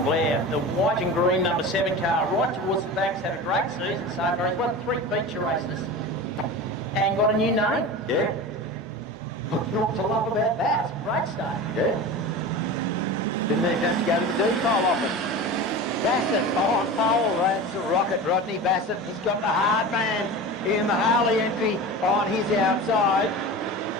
Rohan Blair, the white and green number 7 car, right towards the back's had a great season so far. He's won 3 feature races and got a new name. Yeah. Not to love about that. Great start. Yeah. Didn't even have to go to the detail office. Bassett on pole, that's a rocket. Rodney Bassett, he's got the hard man in the Harley entry on his outside.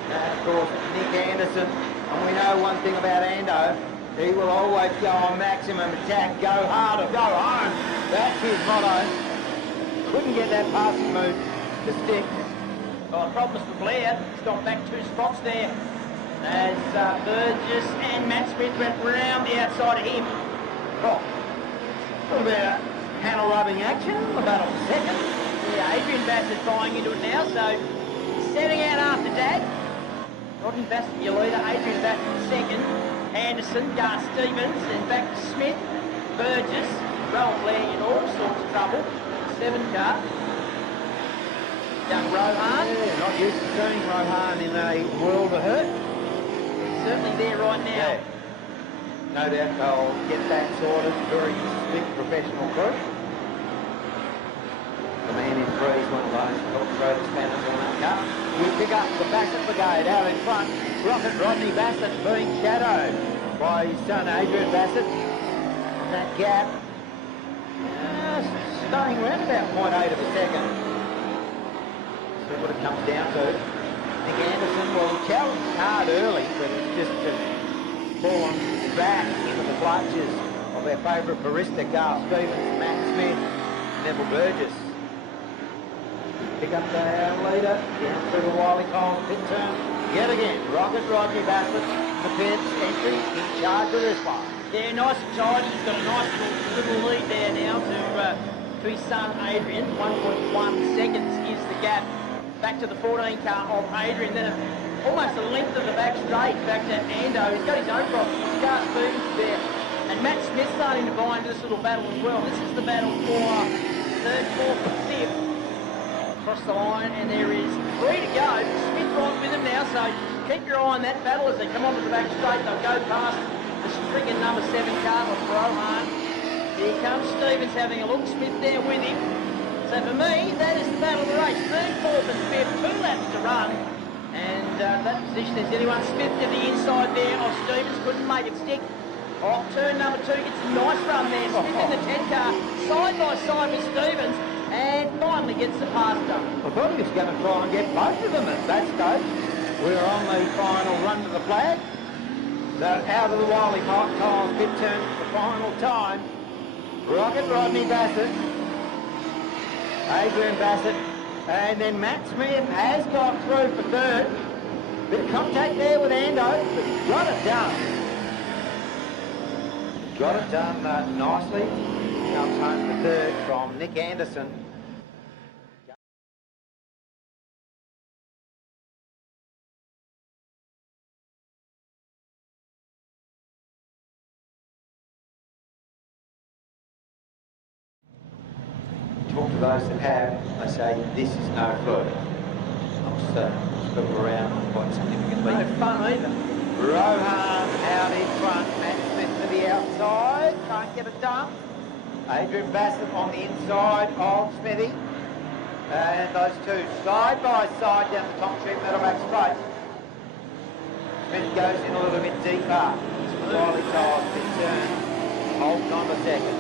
And of course, Nick Anderson. And we know one thing about Ando, he will always go on maximum attack, go hard or go home. That's his motto. Couldn't get that passing move to stick. Problems for Blair. He's got back 2 spots there as Burgess and Matt Smith went round the outside of him. Oh, a little bit of panel rubbing action, the battle for second. Yeah, Adrian Bassett buying into it now, so setting out after Dad. Rodney Bassett, your leader, Adrian Bassett second. Anderson, Gar Stevens, and back to Smith, Burgess, Rohan Blair in all sorts of trouble. 7 car. Young Rohan. Yeah, not used to seeing Rohan in a world of hurt. He's certainly there right now. Yeah. No doubt they'll get that sorted. Very slick professional crew. The man in 3 is one of those who helped throw the spanners on that car. We pick up the Bassett Brigade out in front. Rocket Rodney Bassett being shadowed by his son Adrian Bassett. That gap staying around about 0.8 of a second. See what it comes down to. Nick Anderson, well, he challenged hard early, but it's just fallen back into the clutches of their favourite barista, Gar Stevens, Matt Smith, Neville Burgess. Pick up the leader, down through the Wiley Coles pit turn. Yet again, Rocket Rodney Bassett, the pits entry, in charge of this one. Yeah, nice and tidy. He's got a nice little lead there now to his son Adrian. 1.1 seconds is the gap. Back to the 14 car of Adrian, then almost a length of the back straight back to Ando. He's got his own problems. Gar Stevens there. And Matt Smith starting to buy into this little battle as well. This is the battle for 3rd, 4th and 5th. Across the line, and there is 3 to go. Smith right with him now, so keep your eye on that battle as they come onto the back straight. They'll go past the stricken number 7 car of Rohan. Here comes Stevens having a look. Smith there with him. So for me, that is the battle of the race. 3rd, 4th and 5th, 2 laps to run. And that position is anyone. Smith to the inside there of Stevens, couldn't make it stick. Off turn number 2, gets a nice run there. Smith in the 10 car, side by side with Stevens, and finally gets the pass done. I thought he was going to try and get both of them at that stage. We were on the final run to the flag. So out of the Wiley Coles pit turn for the final time. Rocket Rodney Bassett, Adrian Bassett, and then Matt Smith has got through for 3rd. Bit of contact there with Ando, but he's got it done. Got it done nicely. Comes home for 3rd from Nick Anderson. Talk to those that have, they say this is no fluke. I'm still around quite significantly. No fun either. Rohan out in front, Matt Smith to the outside, can't get it done. Adrian Bassett on the inside of Smithy. And those two side by side down the top strip, Meadowback straight. Smith goes in a little bit deeper. Wiley Coles pit turn, holds on to 2nd.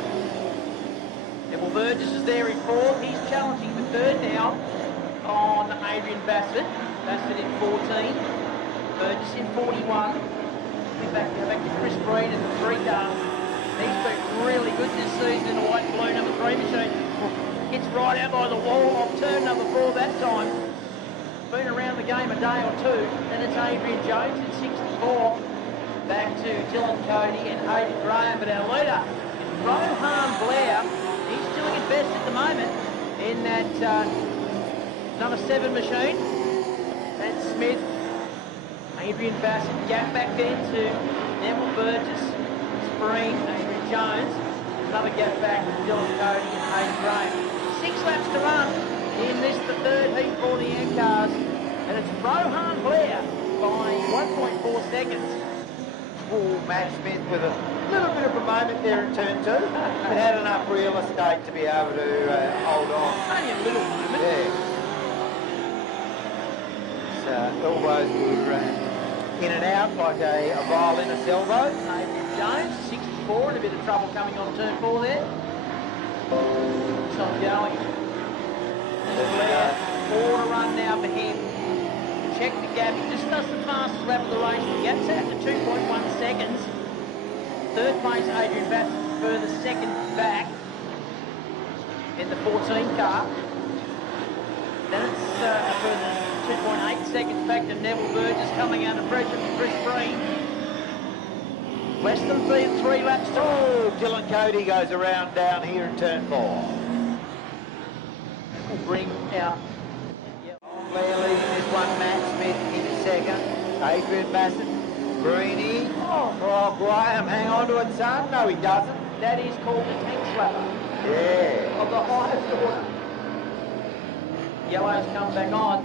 Neville Burgess is there in 4th. He's challenging for 3rd now on Adrian Bassett. Bassett in 14. Burgess in 41. Back to Chris Breen in the 3 car. He's been really good this season in the white and blue number 3 machine. Gets right out by the wall off turn number 4 that time. Been around the game a day or 2. Then it's Adrian Jones in 64. Back to Dylan Cody and Hayden Graham. But our leader, Rohan Blair, he's doing it best at the moment in that number 7 machine. That's Smith. Adrian Bassett, gap back then to Neville Burgess, Spreen, Adrian Jones, another gap back to Dylan Cody and Hayden Graham. 6 laps to run in this, the 3rd heat for the Amcas, and it's Rohan Blair by 1.4 seconds. pull Matt Smith with a little bit of a moment there in turn 2. It had enough real estate to be able to hold on. Only a little moment. Yeah. Elbows were in and out like a violinist's elbow. Adrian Jones, 64, in a bit of trouble coming on turn 4 there. It's not going. Blair, 4 to run now for him. Check the gap. He just does the fastest lap of the race. The gap's out to 2.1 seconds. Third place, Adrian Bassett, further second back in the 14 car. Then it's a further 2.8 seconds back to Neville Burgess coming under pressure from Chris Breen. Less than three laps to Oh, Dylan Cody goes around down here in turn 4. We'll bring out. Blair leading this one, Matt Smith in second. Adrian Bassett, Greenie. Oh, Graham, hang on to it, son. No, he doesn't. That is called the tank slapper Yeah. of the highest order. Yellow's come back on.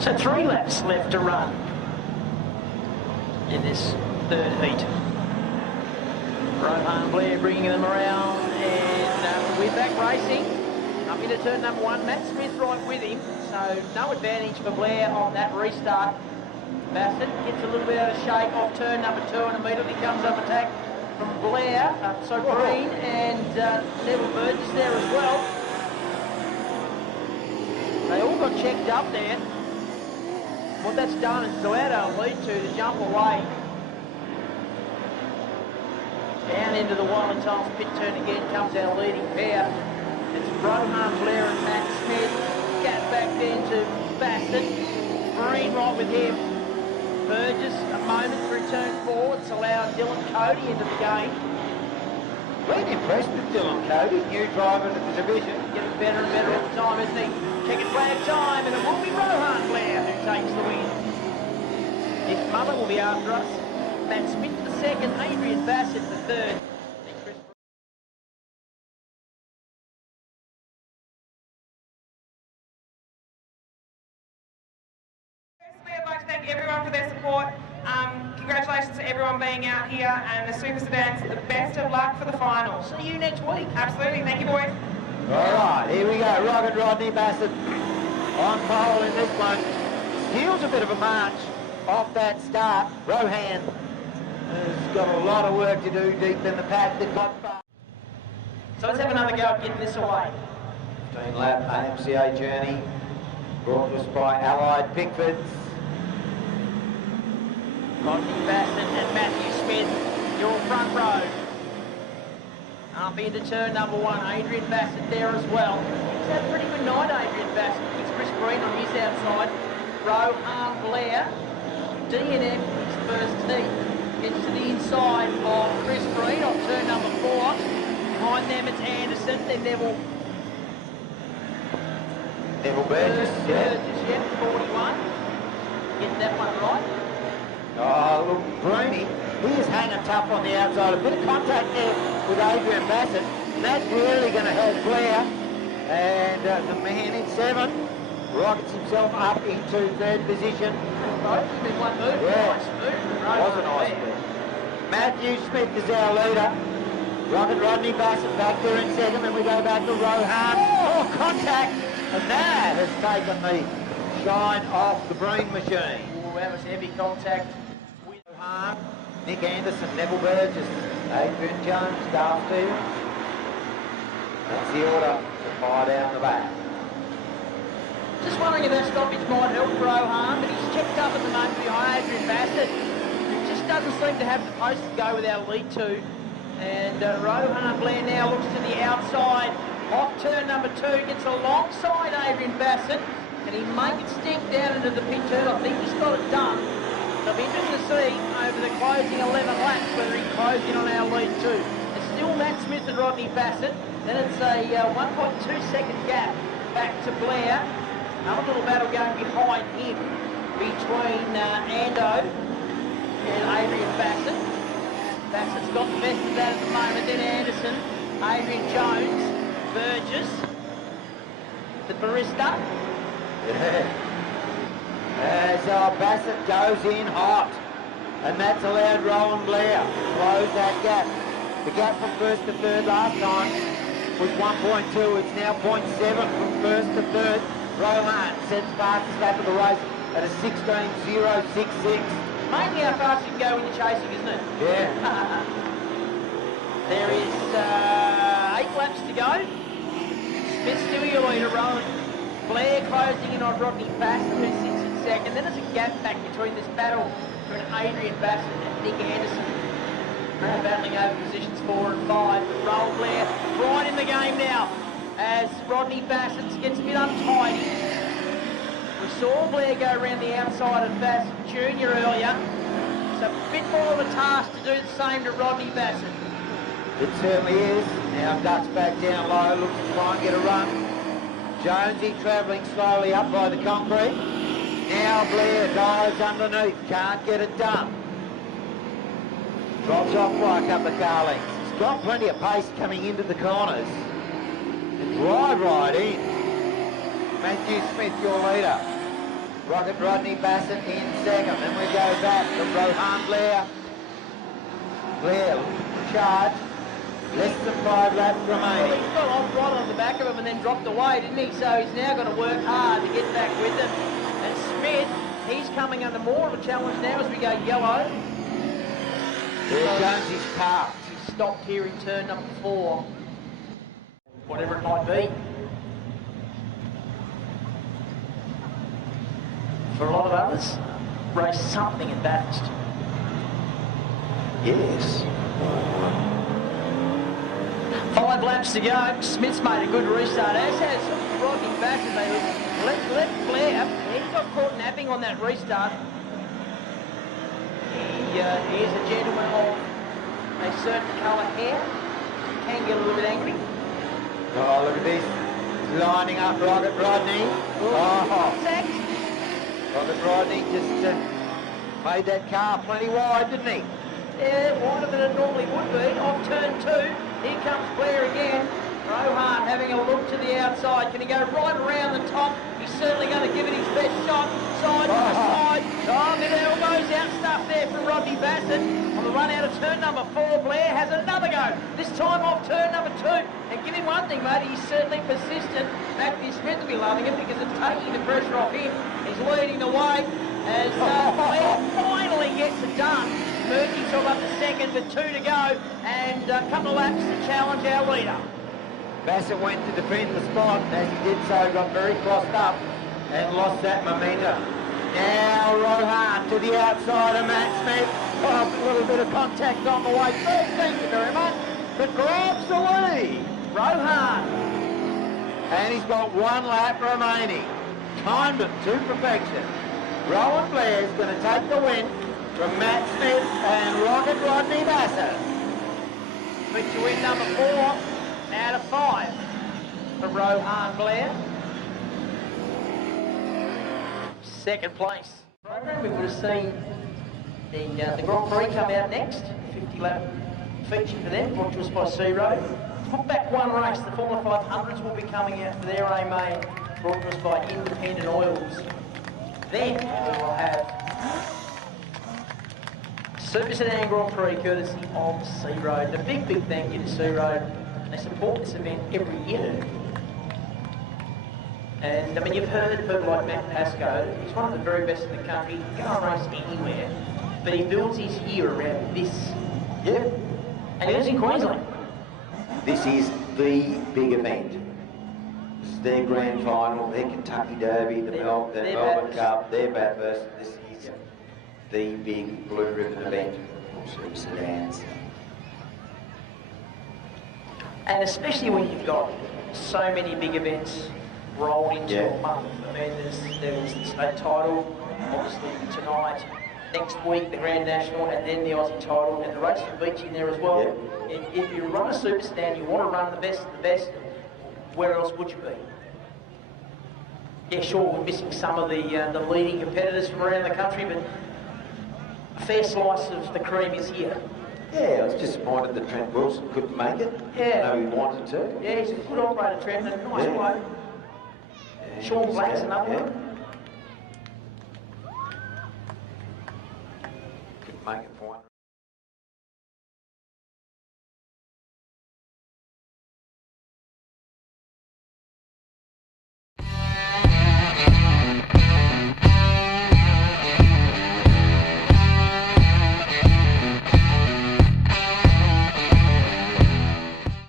So 3 laps left to run in this third heat. Rohan Blair bringing them around, and we're back racing. Up into turn number 1, Matt Smith right with him, so no advantage for Blair on that restart. Bassett gets a little bit out of shape off turn number 2 and immediately comes up attack from Blair, Breen and Neville Burgess there as well. They all got checked up there. What that's done is allowed our lead to jump away. Down into the Wallentyles pit turn again comes our leading pair. It's Rohan Blair and Matt Smith. Gap back then to Bassett. Breen right with him. Burgess, a moment through turn 4. It's allowed Dylan Cody into the game. Been impressed with Dylan Cody, new driver to the division. Getting better and better all the time, isn't he? Checkered flag time, and it will be Rohan Blair who takes the win. His mother will be after us. Matt Smith the second, Adrian Bassett the third. Firstly, I'd like to thank everyone for their support. Congratulations to everyone being out here, and the Super Sedans, the best of luck for the final. See you next week. Absolutely, thank you, boys. All right, here we go. Rocket Rodney Bassett on pole in this one. Steals a bit of a march off that start. Rohan has got a lot of work to do deep in the pack. They've got far. So let's have another go at getting this away. 15 lap AMCA journey brought to us by Allied Pickfords. Rodney Bassett and Matthew Smith, your front row. Up into turn number 1, Adrian Bassett there as well. He's had a pretty good night, Adrian Bassett. It's Chris Breen on his outside. Rohan Blair, DNF, his first heat. Gets to the inside of Chris Breen on turn number 4. Behind them it's Anderson, then Neville Burgess, yeah. Burgess, yeah, 41. Get that one right. Oh, look, Bruni, he is hanging tough on the outside. A bit of contact there with Adrian Bassett. And that's really going to help Blair. And the man in 7 rockets himself up into 3rd position. Both in one move. Yeah. Nice move. Was a nice move. Matthew Smith is our leader. Rocket Rodney Bassett back there in 2nd. Then we go back to Rohan. Oh, contact. And that has taken the shine off the Breen machine. Oh, that was heavy contact. Rohan, Nick Anderson, Neville Burgess, Adrian Jones, Darth Stevens. That's the order to fire down the back. Just wondering if that stoppage might help Rohan, but he's checked up at the moment behind Adrian Bassett. He just doesn't seem to have the post to go with our lead 2. And Rohan Blair now looks to the outside. Off turn number 2, gets alongside Adrian Bassett. And he may get stick down into the pit turn. I think he's got it done. So it'll be interesting to see over the closing 11 laps whether he closed in on our lead 2. It's still Matt Smith and Rodney Bassett. Then it's a 1.2 second gap back to Blair. Another little battle going behind him between Ando and Adrian Bassett. Bassett's got the best of that at the moment. Then Anderson, Adrian Jones, Burgess, the barista. Yeah. As Bassett goes in hot. And that's allowed Rowan Blair close that gap. The gap from first to third last time was 1.2. It's now 0.7 from first to third. Rohan sets fastest lap of the race at a 16.066. Mainly how fast you can go when you're chasing, isn't it? Yeah. There is 8 laps to go. Smith still your leader, Rowan Blair closing in on Rodney Bassett, who sits in second. Then there's a gap back between this battle between Adrian Bassett and Nick Anderson. They're battling over positions 4 and 5. Rowan Blair right in the game now as Rodney Bassett gets a bit untidy. We saw Blair go around the outside of Bassett Jr. earlier. It's a bit more of a task to do the same to Rodney Bassett. It certainly is. Now ducks back down low, looks to try and get a run. Jonesy travelling slowly up by the concrete. Now Blair dives underneath, can't get it done. Drops off by a couple of car lengths. He's got plenty of pace coming into the corners. And drive right in. Matthew Smith, your leader. Rocket Rodney Bassett in second. Then we go back to Rohan Blair. Blair charge. Less than 5 laps remaining. Well, he got off right on the back of him and then dropped away, didn't he? So he's now got to work hard to get back with him. And Smith, he's coming under more of a challenge now as we go yellow. There's Jonesy's parked. He's stopped here in turn number 4. Whatever it might be. For a lot of others, race something at Bathurst. Yes. 5 laps to go. Smith's made a good restart, as has Rodney Bassett. They left Blair. He got caught napping on that restart. He is a gentleman of a certain colour hair. Can get a little bit angry. Oh, look at this. He's lining up Rocket Rodney. Oh. Contact. Rocket Rodney just made that car plenty wide, didn't he? Yeah, wider than it normally would be. Off turn 2. Here comes Blair again. Rohan having a look to the outside. Can he go right around the top? He's certainly going to give it his best shot. Side to the side. Oh, the elbows out stuff there from Rodney Bassett. On the run out of turn number 4, Blair has another go. This time off turn number 2. And give him one thing, mate, he's certainly persistent. Matthew Smith will be loving it because it's taking the pressure off him. He's leading the way as Blair finally gets it done. Murphy's all up to second with 2 to go and a couple of laps to challenge our leader. Bassett went to defend the spot. As he did so, got very crossed up and lost that momentum. Now Rohan to the outside of Matt Smith. Oh, a little bit of contact on the way through. Thank you very much. But grabs the lead. Rohan. And he's got 1 lap remaining. Timed it to perfection. Rowan Blair is going to take the win from Matt Smith and Rocket Rodney Bassett. Victory win number 4 out of 5 for Rohan Blair. Second place. Program, we would have seen the Grand Prix come out next. 50-lap feature for them, brought to us by Sea Road. Put back one race, the Formula 500s will be coming out for their A-Main, brought to us by Independent Oils. Then we will have Super Sedan Grand Prix courtesy of Sea Road. And a big thank you to Sea Road. They support this event every year. And I mean, you've heard people like Matt Pascoe. He's one of the very best in the country. He can race anywhere, but he builds his year around this. Yeah. And he lives in Queensland. This is the big event. This is their grand final, their Kentucky Derby, the Melbourne Cup, their Bathurst. This is the big blue ribbon event for Super Sedans. And especially when you've got so many big events rolled into a month. I mean, there was the state title, obviously tonight, next week the Grand National, and then the Aussie title, and the race for Beach in there as well. Yeah. If you run a super sedan, you want to run the best of the best, where else would you be? Yeah, sure, we're missing some of the leading competitors from around the country, but a fair slice of the cream is here. Yeah, I was disappointed that Trent Wilson couldn't make it. Yeah. I know he wanted to. Yeah, he's a good operator, Trent, and a nice bloke. Yeah, Sean he's Black's good, another yeah. one. make it 400.